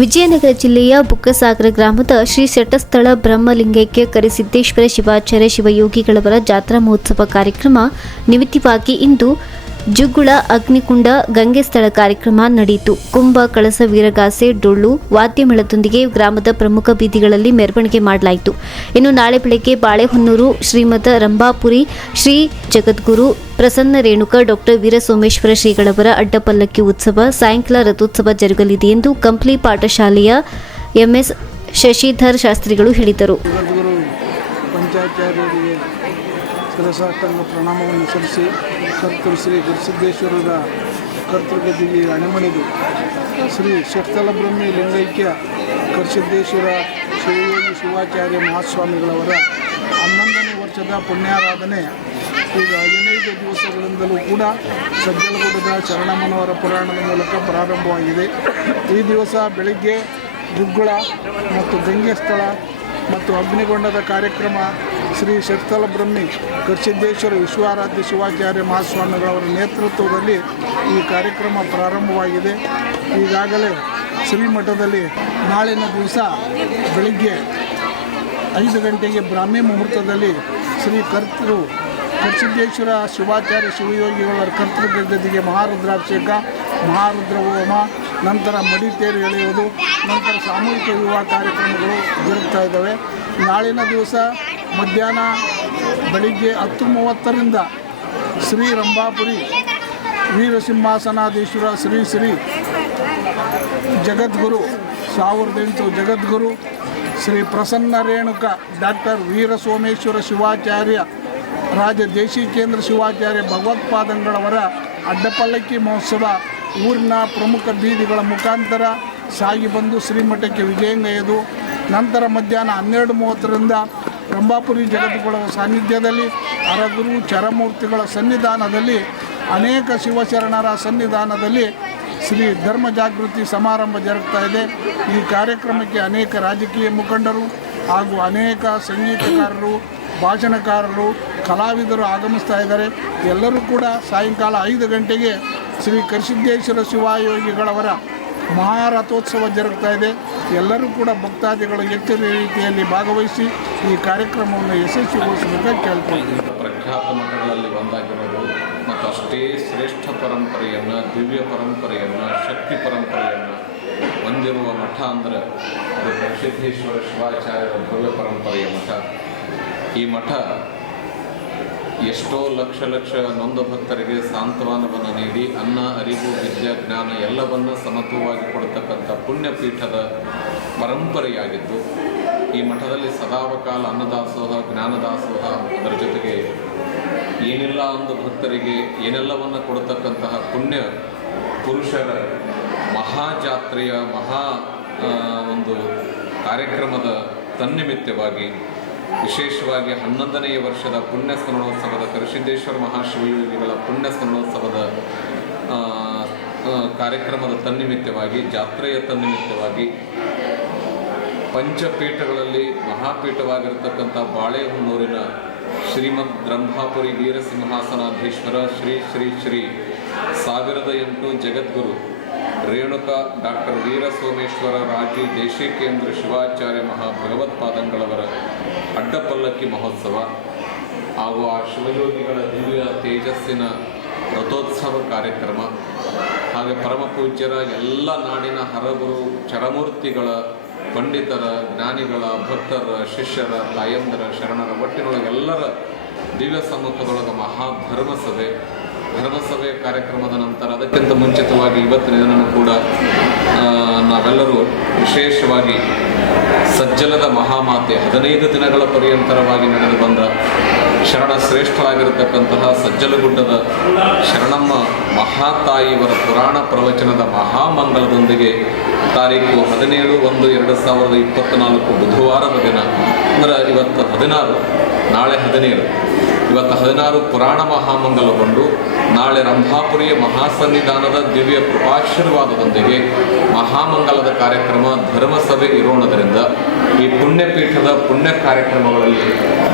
ವಿಜಯನಗರ ಜಿಲ್ಲೆಯ ಬುಕ್ಕಸಾಗರ ಗ್ರಾಮದ ಶ್ರೀ ಶಟಸ್ಥಳ ಬ್ರಹ್ಮಲಿಂಗೈಕ್ಯ ಕರಿಸಿದ್ದೇಶ್ವರ ಶಿವಾಚಾರ್ಯ ಶಿವಯೋಗಿಗಳವರ ಜಾತ್ರಾ ಮಹೋತ್ಸವ ಕಾರ್ಯಕ್ರಮ ನಿಮಿತ್ತವಾಗಿ ಇಂದು ಜುಗುಳ ಅಗ್ನಿಕುಂಡ ಗಂಗೆ ಸ್ಥಳ ಕಾರ್ಯಕ್ರಮ ನಡೆಯಿತು. ಕುಂಭ, ಕಳಸ, ವೀರಗಾಸೆ, ಡೊಳ್ಳು, ವಾದ್ಯಮೇಳದೊಂದಿಗೆ ಗ್ರಾಮದ ಪ್ರಮುಖ ಬೀದಿಗಳಲ್ಲಿ ಮೆರವಣಿಗೆ ಮಾಡಲಾಯಿತು. ಇನ್ನು ನಾಳೆ ಬೆಳಗ್ಗೆ ಬಾಳೆಹೊನ್ನೂರು ಶ್ರೀಮದ ರಂಭಾಪುರಿ ಶ್ರೀ ಜಗದ್ಗುರು ಪ್ರಸನ್ನ ರೇಣುಕ ಡಾಕ್ಟರ್ ವೀರಸೋಮೇಶ್ವರ ಶ್ರೀಗಳವರ ಅಡ್ಡಪಲ್ಲಕ್ಕಿ ಉತ್ಸವ, ಸಾಯಂಕಾಲ ರಥೋತ್ಸವ ಜರುಗಲಿದೆ ಎಂದು ಕಂಪ್ಲಿ ಪಾಠಶಾಲೆಯ ಎಂಎಸ್ ಶಶಿಧರ್ ಶಾಸ್ತ್ರಿಗಳು ಹೇಳಿದರು. ಶಿರಸಾಷ್ಟಾಂಗ ಪ್ರಣಾಮವನ್ನು ಸಲ್ಲಿಸಿ ಕರ್ತೃ ಶ್ರೀ ಗುರುಸಿದ್ದೇಶ್ವರರ ಕರ್ತೃಗದಿಗೆ ಅಣಿಮಣಿದು ಶ್ರೀ ಶಟಸ್ಥಳ ಬ್ರಹ್ಮಿ ಲಿಂಗೈಕ್ಯ ಕರಿಸಿದ್ದೇಶ್ವರ ಶಿವಯೋಗಿ ಶಿವಾಚಾರ್ಯ ಮಹಾಸ್ವಾಮಿಗಳವರ 11ನೇ ವರ್ಷದ ಪುಣ್ಯಾರಾಧನೆ ಈಗ 15 ದಿವಸಗಳಿಂದಲೂ ಕೂಡ ಸಜ್ಜಲಗುಡ್ಡದ ಶರಣಮ್ಮನವರ ಪುರಾಣದ ಮೂಲಕ ಪ್ರಾರಂಭವಾಗಿದೆ. ಈ ದಿವಸ ಬೆಳಿಗ್ಗೆ ಜುಗ್ಗುಳ ಮತ್ತು ಗಂಗೆ ಸ್ಥಳ ಮತ್ತು ಅಗ್ನಿಗೊಂಡದ ಕಾರ್ಯಕ್ರಮ ಶ್ರೀ ಶಟಸ್ಥಳ ಬ್ರಹ್ಮಿ ಕರಿಸಿದ್ದೇಶ್ವರ ವಿಶ್ವಾರಾಧ್ಯ ಶಿವಾಚಾರ್ಯ ಮಹಾಸ್ವಾಮಿಗಳವರ ನೇತೃತ್ವದಲ್ಲಿ ಈ ಕಾರ್ಯಕ್ರಮ ಪ್ರಾರಂಭವಾಗಿದೆ. ಈಗಾಗಲೇ ಶ್ರೀಮಠದಲ್ಲಿ ನಾಳಿನ ದಿವಸ ಬೆಳಿಗ್ಗೆ 5 ಗಂಟೆಗೆ ಬ್ರಾಹ್ಮಿ ಮುಹೂರ್ತದಲ್ಲಿ ಶ್ರೀ ಕರಿಸಿದ್ದೇಶ್ವರ ಶಿವಾಚಾರ್ಯ ಶಿವಯೋಗಿಗಳವರ ಕರ್ತೃಗದಿಗೆ ಮಹಾರುದ್ರಾಭಿಷೇಕ, ಮಹಾರುದ್ರ ಹೋಮ, ನಂತರ ಮಡಿತೇರು ಎಳೆಯುವುದು, ನಂತರ ಸಾಮೂಹಿಕ ವಿವಾಹ ಕಾರ್ಯಕ್ರಮಗಳು ಜರುಗ್ತಾ ಇದ್ದಾವೆ. ನಾಳಿನ ದಿವಸ ಮಧ್ಯಾಹ್ನ ಬೆಳಿಗ್ಗೆ 10:30ರಿಂದ ಶ್ರೀ ರಂಭಾಪುರಿ ವೀರಸಿಂಹಾಸನಾಧೀಶ್ವರ ಶ್ರೀ ಶ್ರೀ ಜಗದ್ಗುರು 1008 ಜಗದ್ಗುರು ಶ್ರೀ ಪ್ರಸನ್ನ ರೇಣುಕ ಡಾಕ್ಟರ್ ವೀರಸೋಮೇಶ್ವರ ಶಿವಾಚಾರ್ಯ ರಾಜ ದೇಶಿಕೇಂದ್ರ ಶಿವಾಚಾರ್ಯ ಭಗವತ್ಪಾದಂಗಳವರ ಅಡ್ಡಪಲ್ಲಕ್ಕಿ ಮಹೋತ್ಸವ ಊರಿನ ಪ್ರಮುಖ ಬೀದಿಗಳ ಮುಖಾಂತರ ಸಾಗಿ ಬಂದು ಶ್ರೀಮಠಕ್ಕೆ ವಿಜಯಂಗೈದು. ನಂತರ ಮಧ್ಯಾಹ್ನ 12:30ರಿಂದ ರಂಭಾಪುರಿ ಜಗದ್ಗುರುಗಳ ಸಾನ್ನಿಧ್ಯದಲ್ಲಿ ಅರಗುರು ಚರಮೂರ್ತಿಗಳ ಸನ್ನಿಧಾನದಲ್ಲಿ ಅನೇಕ ಶಿವಶರಣರ ಸನ್ನಿಧಾನದಲ್ಲಿ ಶ್ರೀ ಧರ್ಮ ಜಾಗೃತಿ ಸಮಾರಂಭ ಜರುಗ್ತಾ ಇದೆ. ಈ ಕಾರ್ಯಕ್ರಮಕ್ಕೆ ಅನೇಕ ರಾಜಕೀಯ ಮುಖಂಡರು ಹಾಗೂ ಅನೇಕ ಸಂಗೀತಕಾರರು, ಭಾಷಣಕಾರರು, ಕಲಾವಿದರು ಆಗಮಿಸ್ತಾ ಇದ್ದಾರೆ. ಎಲ್ಲರೂ ಕೂಡ ಸಾಯಂಕಾಲ 5 ಗಂಟೆಗೆ ಶ್ರೀ ಕರಿಸಿದ್ದೇಶ್ವರ ಶಿವಯೋಗಿಗಳವರ ಮಹಾರಥೋತ್ಸವ ಜರುಗ್ತಾ ಇದೆ. ಎಲ್ಲರೂ ಕೂಡ ಭಕ್ತಾದಿಗಳು ಹೆಚ್ಚಿನ ರೀತಿಯಲ್ಲಿ ಭಾಗವಹಿಸಿ ಈ ಕಾರ್ಯಕ್ರಮವನ್ನು ಯಶಸ್ವಿಗೊಳಿಸಬೇಕಾಗಿ ಕೇಳ್ಕೊಳ್ತೀವಿ. ಪ್ರಖ್ಯಾತ ಮಠಗಳಲ್ಲಿ ಒಂದಾಗಿರೋದು ಮತ್ತು ಅಷ್ಟೇ ಶ್ರೇಷ್ಠ ಪರಂಪರೆಯನ್ನು, ದಿವ್ಯ ಪರಂಪರೆಯನ್ನು, ಶಕ್ತಿ ಪರಂಪರೆಯನ್ನು ಹೊಂದಿರುವ ಮಠ ಅಂದರೆ ಅದು ಕರಿಸಿದ್ದೇಶ್ವರ ಶಿವಾಚಾರ್ಯರ ಭವ್ಯ ಪರಂಪರೆಯ ಮಠ. ಈ ಮಠ ಎಷ್ಟೋ ಲಕ್ಷ ನೊಂದ ಭಕ್ತರಿಗೆ ಸಾಂತ್ವನವನ್ನು ನೀಡಿ ಅನ್ನ, ಅರಿವು, ವಿದ್ಯಾ, ಜ್ಞಾನ ಎಲ್ಲವನ್ನು ಸಮತ್ವವಾಗಿ ಕೊಡ್ತಕ್ಕಂಥ ಪುಣ್ಯಪೀಠದ ಪರಂಪರೆಯಾಗಿದ್ದು, ಈ ಮಠದಲ್ಲಿ ಸದಾವಕಾಲ ಅನ್ನದಾಸೋಹ, ಜ್ಞಾನದಾಸೋಹ, ಅದರ ಜೊತೆಗೆ ಏನೆಲ್ಲ ಒಂದು ಭಕ್ತರಿಗೆ ಏನೆಲ್ಲವನ್ನು ಕೊಡ್ತಕ್ಕಂತಹ ಪುಣ್ಯ ಪುರುಷರ ಮಹಾಜಾತ್ರೆಯ ಒಂದು ಕಾರ್ಯಕ್ರಮದ ತನ್ನಿಮಿತ್ತವಾಗಿ ವಿಶೇಷವಾಗಿ 11ನೇ ವರ್ಷದ ಪುಣ್ಯ ಸ್ಮರಣೋತ್ಸವದ ಕರಿಸಿದ್ದೇಶ್ವರ ಮಹಾಶಿವಯೋಗಿಗಳ ಪುಣ್ಯ ಸ್ಮರಣೋತ್ಸವದ ಕಾರ್ಯಕ್ರಮದ ತನ್ನಿಮಿತ್ತವಾಗಿ, ಜಾತ್ರೆಯ ತನ್ನಿಮಿತ್ತವಾಗಿ ಪಂಚಪೀಠಗಳಲ್ಲಿ ಮಹಾಪೀಠವಾಗಿರತಕ್ಕಂಥ ಬಾಳೆಹೊನ್ನೂರಿನ ಶ್ರೀಮದ್ ರಂಭಾಪುರಿ ವೀರಸಿಂಹಾಸನಾಧೀಶ್ವರ ಶ್ರೀ ಶ್ರೀ ಶ್ರೀ 1008 ಜಗದ್ಗುರು ರೇಣುಕಾ ಡಾಕ್ಟರ್ ವೀರಸೋಮೇಶ್ವರ ರಾಜಿ ದೇಶಿಕೇಂದ್ರ ಶಿವಾಚಾರ್ಯ ಭಗವತ್ಪಾದಂಗಳವರ ಅಡ್ಡಪಲ್ಲಕ್ಕಿ ಮಹೋತ್ಸವ ಹಾಗೂ ಆ ಶಿವಯೋಗಿಗಳ ದಿವ್ಯ ತೇಜಸ್ಸಿನ ರಥೋತ್ಸವ ಕಾರ್ಯಕ್ರಮ, ಹಾಗೆ ಪರಮಪೂಜ್ಯರ ಎಲ್ಲ ನಾಡಿನ ಹರಗುರು ಚರಮೂರ್ತಿಗಳ ಪಂಡಿತರ, ಜ್ಞಾನಿಗಳ, ಭಕ್ತರ, ಶಿಷ್ಯರ, ತಾಯಂದರ, ಶರಣರ ಒಟ್ಟಿನೊಳಗೆ ಎಲ್ಲರ ದಿವ್ಯ ಸಮ್ಮುಖದೊಳಗೆ ಧರ್ಮಸಭೆ ಕಾರ್ಯಕ್ರಮದ ನಂತರ ಅದಕ್ಕಿಂತ ಮುಂಚಿತವಾಗಿ ಇವತ್ತಿನ ದಿನವೂ ಕೂಡ ನಾವೆಲ್ಲರೂ ವಿಶೇಷವಾಗಿ ಸಜ್ಜಲದ ಮಹಾಮಾತೆ 15 ದಿನಗಳ ಪರ್ಯಂತರವಾಗಿ ನಡೆದು ಬಂದ ಶರಣ ಶ್ರೇಷ್ಠರಾಗಿರತಕ್ಕಂತಹ ಸಜ್ಜಲಗುಡ್ಡದ ಶರಣಮ್ಮ ಮಹಾತಾಯಿಯವರ ಪುರಾಣ ಪ್ರವಚನದ ಮಹಾಮಂಗಲದೊಂದಿಗೆ ತಾರೀಕು 17/1/2024 ಬುಧವಾರದ ದಿನ ಅಂದರೆ ಇವತ್ತು 16, ನಾಳೆ 17, ಇವತ್ತು 16 ಪುರಾಣ ಮಹಾಮಂಗಲಗೊಂಡು ನಾಳೆ ರಂಭಾಪುರಿಯ ಮಹಾಸನ್ನಿಧಾನದ ದಿವ್ಯ ಕೃಪಾಶೀರ್ವಾದದೊಂದಿಗೆ ಮಹಾಮಂಗಲದ ಕಾರ್ಯಕ್ರಮ ಧರ್ಮಸಭೆ ಇರೋಣದರಿಂದ ಈ ಪುಣ್ಯಪೀಠದ ಪುಣ್ಯ ಕಾರ್ಯಕ್ರಮಗಳಲ್ಲಿ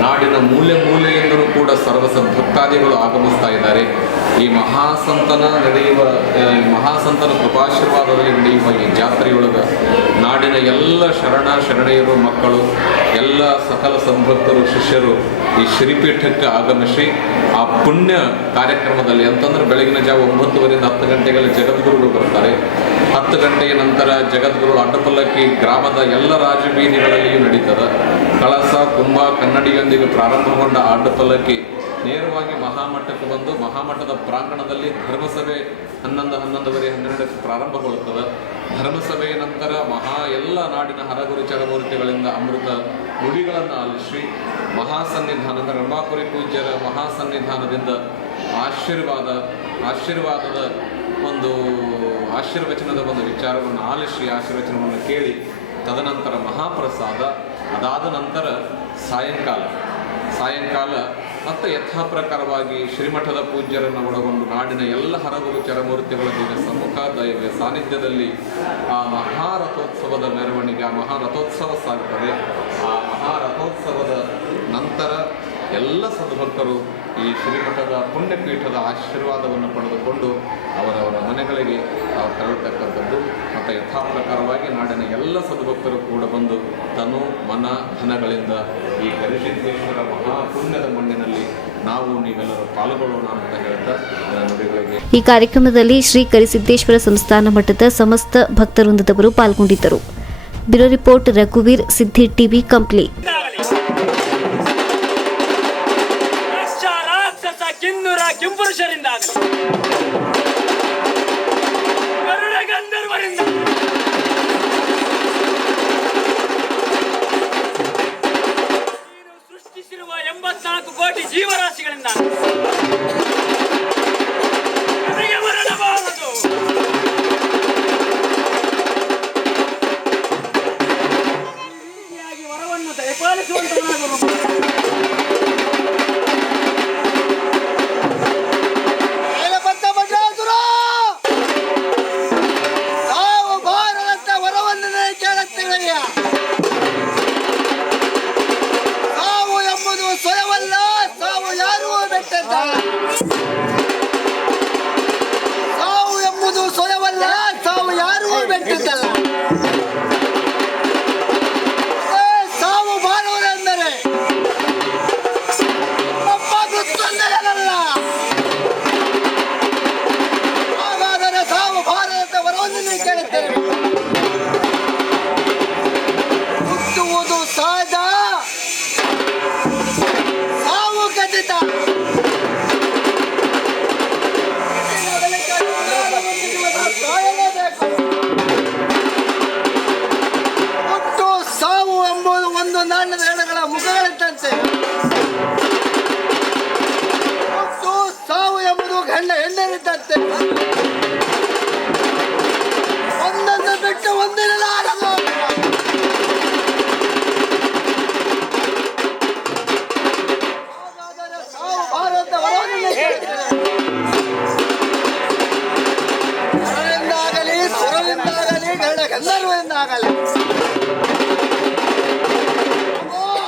ನಾಡಿನ ಮೂಲೆಯಿಂದಲೂ ಕೂಡ ಭಕ್ತಾದಿಗಳು ಆಗಮಿಸ್ತಾ ಇದ್ದಾರೆ. ಈ ಮಹಾಸಂತನ ಕೃಪಾಶೀರ್ವಾದದಲ್ಲಿ ನಡೆಯುವ ಈ ಜಾತ್ರೆಯೊಳಗೆ ನಾಡಿನ ಎಲ್ಲ ಶರಣೆಯರು ಮಕ್ಕಳು, ಎಲ್ಲ ಸಕಲ ಸಂಭಕ್ತರು, ಶಿಷ್ಯರು ಈ ಶ್ರೀಪೀಠಕ್ಕೆ ಆಗಮಿಸಿ ಆ ಪುಣ್ಯ ಕಾರ್ಯಕ್ರಮದಲ್ಲಿ ಅಂತಂದ್ರೆ ಬೆಳಗಿನ ಜಾವ 9:30 10 ಗಂಟೆಗೆಲ್ಲ ಜಗದ್ಗುರುಗಳು ಬರ್ತಾರೆ. 10 ಗಂಟೆಯ ನಂತರ ಜಗದ್ಗುರುಗಳು ಅಡ್ಡಪಲ್ಲಕ್ಕಿ ಗ್ರಾಮದ ಎಲ್ಲ ರಾಜಬೀದಿಗಳಲ್ಲಿಯೂ ನಡೀತದೆ. ಕಳಸ ಕುಂಭ ಕನ್ನಡಿಯೊಂದಿಗೆ ಪ್ರಾರಂಭಗೊಂಡ ಅಡ್ಡಪಲ್ಲಕ್ಕಿ ನೇರವಾಗಿ ಮಹಾಮಠಕ್ಕೆ ಬಂದು ಮಹಾಮಠದ ಪ್ರಾಂಗಣದಲ್ಲಿ ಧರ್ಮಸಭೆ 11:12 ಪ್ರಾರಂಭಗೊಳ್ಳುತ್ತದೆ. ಧರ್ಮಸಭೆಯ ನಂತರ ಎಲ್ಲ ನಾಡಿನ ಹರಗುರು ಚರಮೂರ್ತಿಗಳಿಂದ ಅಮೃತ ನುಡಿಗಳನ್ನು ಆಲಿಸಿ ಮಹಾಸನ್ನಿಧಾನ ಅಂದರೆ ರಂಭಾಪುರಿ ಪೂಜ್ಯರ ಮಹಾಸನ್ನಿಧಾನದಿಂದ ಆಶೀರ್ವಾದದ ಒಂದು ಆಶೀರ್ವಚನದ ಒಂದು ವಿಚಾರವನ್ನು ಆಲಿಸಿ ಆಶೀರ್ವಚನವನ್ನು ಕೇಳಿ ತದನಂತರ ಮಹಾಪ್ರಸಾದ, ಅದಾದ ನಂತರ ಸಾಯಂಕಾಲ ಮತ್ತು ಯಥಾಪ್ರಕಾರವಾಗಿ ಶ್ರೀಮಠದ ಪೂಜ್ಯರನ್ನು ಒಳಗೊಂಡು ನಾಡಿನ ಎಲ್ಲ ಹರಗುರು ಚರಮೂರ್ತಿಗಳ ಸಮ್ಮುಖ ದೈವ ಸಾನ್ನಿಧ್ಯದಲ್ಲಿ ಆ ಮಹಾರಥೋತ್ಸವದ ಮೆರವಣಿಗೆ, ಆ ಮಹಾರಥೋತ್ಸವ ಸಾಗುತ್ತದೆ. ಆ ಮಹಾರಥೋತ್ಸವದ ನಂತರ ಎಲ್ಲ ಸದ್ಭಕ್ತರು ಈ ಶ್ರೀಮಠದ ಪುಣ್ಯಪೀಠದ ಆಶೀರ್ವಾದವನ್ನು ಪಡೆದುಕೊಂಡು ಅವರವರ ಮನೆಗಳಿಗೆ ತೆರಳತಕ್ಕಂಥದ್ದು. ಮತ್ತು ಯಥಾಪ್ರಕಾರವಾಗಿ ನಾಡಿನ ಎಲ್ಲ ಸದ್ಭಕ್ತರು ಕೂಡ ಬಂದು ತನು ಮನ ಧನಗಳಿಂದ ಈ ಗರಿಸಿದ್ದೇಶ್ವರ ಮಹಾಪುಣ್ಯದ ಮಣ್ಣಿನಲ್ಲಿ ನೀವೆಲ್ಲರೂ ಪಾಲ್ಗೊಳ್ಳೋಣ ಅಂತ ಹೇಳ್ತಾ ನುಡಿಗಳಿಗೆ. ಈ ಕಾರ್ಯಕ್ರಮದಲ್ಲಿ ಶ್ರೀ ಕರಿಸಿದ್ದೇಶ್ವರ ಸಂಸ್ಥಾನ ಮಠದ ಸಮಸ್ತ ಭಕ್ತವೃಂದದವರು ಪಾಲ್ಗೊಂಡಿದ್ದರು. ಬ್ಯೂರೋ ರಿಪೋರ್ಟ್ ರಘುವೀರ್, ಸಿದ್ಧಿ ಟಿವಿ, ಕಂಪ್ಲಿ. ಕಿಂಪುರುಷರಿಂದ ಗರುಡ ಗಂಧರ್ವರಿಂದ ನೀನು ಸೃಷ್ಟಿಸಿರುವ 84 ಕೋಟಿ ಜೀವರಾಶಿಗಳಿಂದ ನನಗೆ ಮರಣಬಾರದು. ಈ ರೀತಿಯಾಗಿ ವರವನ್ನು ದಯಪಾಲಿಸುವಂತವನಾಗಲು ಸಾವು ಎಂಬುದು ಸ್ವಯವಲ್ಲ, ಸಾವು ಯಾರೂ ಬೆಟ್ಟದ್ದಲ್ಲ. ಸಾವು ಎಂಬುದು ಸ್ವಯವಲ್ಲ, ಸಾವು ಯಾರೂ ಬೆಟ್ಟದ್ದಲ್ಲ. ಸಾವು ಬಾಳುವುದೆಂದರೆ ಒಬ್ಬ ಮೃತ್ಯುಂಜಯನಲ್ಲ. ಹಾಗಾದರೆ ಸಾವು ಭಾರತದ ವರವನ್ನು ಕೇಳುತ್ತೇವೆ. ಹುಟ್ಟುವುದು ಸಹಜ, ಸಾವು ಖಚಿತ. ಹುಟ್ಟು ಸಾವು ಎಂಬುದು ಒಂದು ನಾಣ್ಯದ ಎಳೆಗಳ ಮುಖಗಳಿದ್ದಂತೆ. ಹುಟ್ಟು ಸಾವು ಎಂಬುದು ಹೆಣ್ಣರಿದ್ದಂತೆ. ಒಂದನ್ನು ಬಿಟ್ಟು ಒಂದಿರಲಾರದು. ಗರುಡರಿಂದಾಗಲಿ, ಸುರರಿಂದಾಗಲಿ, ಗರುಡ ಗಂಧರ್ವರಿಂದಾಗಲಿ,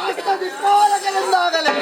ಅಷ್ಟದಿಕ್ಪಾಲಕರಿಂದಾಗಲಿ